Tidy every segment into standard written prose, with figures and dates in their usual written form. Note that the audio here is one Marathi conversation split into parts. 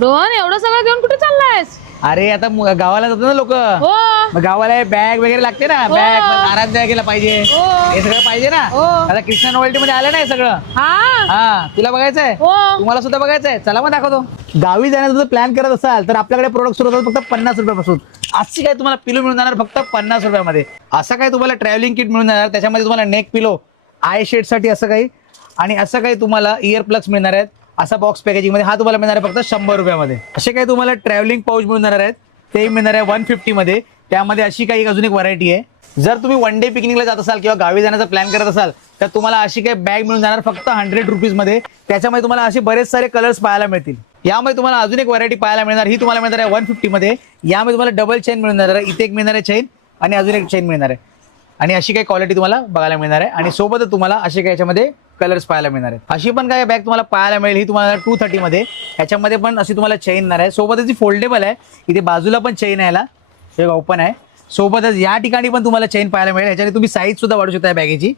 रोहन एवढं सगळं घेऊन कुठे चाललायस? अरे आता गावाला जातात ना लोक, हो मग गावाला बॅग वगैरे लागते ना, हो. बॅग आराध्या गेला पाहिजे, हो. हे सगळं पाहिजे ना. हो. आता कृष्णा नोवेल्टी मध्ये आलं ना हे सगळं. हा हा, तुला बघायचंय? हो तुम्हाला सुद्धा बघायचंय? चला मग दाखवतो. गावी जाण्याचा जर प्लॅन करत असाल तर आपल्याकडे प्रोडक्ट सुरू होतात फक्त 50 रुपयापासून. अशी काय तुम्हाला पिलो मिळून जाणार फक्त 50 रुपयामध्ये. असं काय तुम्हाला ट्रॅव्हलिंग किट मिळून जाणार, त्याच्यामध्ये तुम्हाला नेक पिलो, आय शेड साठी असं काही, आणि असं काही तुम्हाला इयर प्लग्स मिळणार आहेत. असा बॉक्स पॅकेजिंग मध्ये हा तुम्हाला मिळणार आहे फक्त 100 रुपयामध्ये. असे काही तुम्हाला ट्रॅव्हलिंग पाऊच मिळून जाणार आहेत, ते मिळणार आहे 150 मध्ये. त्यामध्ये अशी काही अजून एक व्हरायटी आहे. जर तुम्ही वन डे पिकनिकला जात असाल किंवा गावी जाण्याचा प्लॅन करत असाल तर तुम्हाला अशी काही बॅग मिळून जाणार फक्त 100 रुपीज मध्ये. त्याच्यामध्ये तुम्हाला असे बरेच सारे कलर्स पाहायला मिळतील. यामध्ये तुम्हाला अजून एक व्हरायटी पाहायला मिळणार, ही तुम्हाला मिळणार आहे 150 मध्ये. यामध्ये तुम्हाला डबल चेन मिळून जाणार आहे, इथे एक मिळणार आहे चेन आणि अजून एक चेन मिळणार आहे, आणि अशी काही क्वालिटी तुम्हाला बघायला मिळणार आहे. आणि सोबतच तुम्हाला असे काही याच्यामध्ये कलर्स पाहायला मिळणार आहेत. अशी पण काय बॅग तुम्हाला पाहायला मिळेल, ही तुम्हाला 230 मध्ये. याच्यामध्ये पण अशी तुम्हाला चेन येणार आहे, सोबतच जी फोल्डेबल आहे. इथे बाजूला पण चेन आहे, याला हे ओपन आहे. सोबतच या ठिकाणी पण तुम्हाला चेन पाहायला मिळेल. याच्याने तुम्ही साईज सुद्धा वाढू शकता या बॅगेची.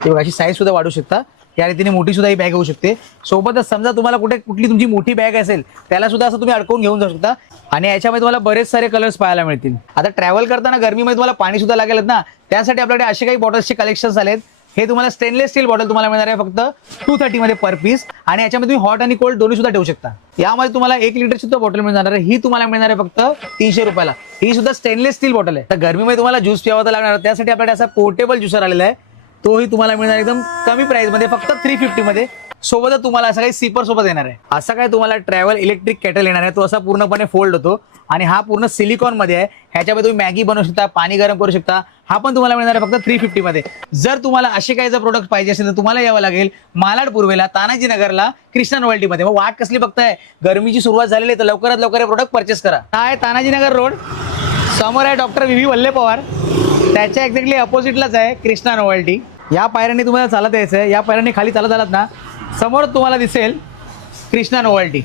ते बघा, अशी साईज सुद्धा वाढू शकता. या रीतीने मोठी सुद्धा ही बॅग होऊ शकते. सोबतच समजा तुम्हाला कुठली तुमची मोठी बॅग असेल त्याला सुद्धा असं तुम्ही अडकवून घेऊन जाऊ शकता. आणि याच्यामध्ये तुम्हाला बरेच सारे कलर्स पाहायला मिळतील. आता ट्रॅव्हल करताना गरमीमध्ये तुम्हाला पाणी सुद्धा लागेल ना, त्यासाठी आपल्याकडे असे काही बॉटल्सचे कलेक्शन्स आलेत. हे तुम्हाला स्टेनलेस स्टील बॉटल तुम्हाला मिळणार आहे फक्त 230 मध्ये पर पीस. आणि याच्यामध्ये तुम्ही हॉट आणि कोल्ड दोन्ही सुद्धा ठेवू शकता. यामध्ये तुम्हाला 1 लिटर सुद्धा बॉटल मिळणार आहे, ही तुम्हाला मिळणार आहे फक्त 300 रुपयाला. ही सुद्धा स्टेनलेस स्टील बॉटल आहे. तर गरमीमध्ये तुम्हाला ज्यूस प्यावा लागणार, त्यासाठी आपल्याकडे असा पोर्टेबल ज्युसर आलेला आहे. तोही तुम्हाला मिळणार एकदम कमी प्राइस मध्ये फक्त 350 मध्ये. सोबतच तुम्हाला असं काही सीपर सोबत येणार आहे. असा काय तुम्हाला ट्रॅव्हल इलेक्ट्रिक केटल येणार आहे, तो असा पूर्णपणे फोल्ड होतो आणि हा पूर्ण सिलिकॉन मध्ये आहे. ह्याच्यामध्ये तुम्ही मॅगी बनवू शकता, पाणी गरम करू शकता. हा पण तुम्हाला मिळणार आहे फक्त 350 मध्ये. जर तुम्हाला असे काही जर प्रोडक्ट पाहिजे असेल तर तुम्हाला यावं लागेल मालाड पूर्वेला, तानाजीनगरला, कृष्णा नोवेल्टी मध्ये. मग वाट कसली बघताय, गरमीची सुरुवात झालेली आहे, तर लवकरात लवकर हे प्रोडक्ट परचेस करा. हा आहे तानाजीनगर रोड, समोर आहे डॉक्टर व्ही वल्ले पवार, त्याच्या एक्झॅक्टली अपोजिटलाच आहे कृष्णा नोवेल्टी. या पायऱ्यांनी तुम्हाला चालत यायचं आहे. या पायऱ्यांनी खाली चालत आलात ना, समोर तुम्हाला दिसेल कृष्णा नोवेल्टी.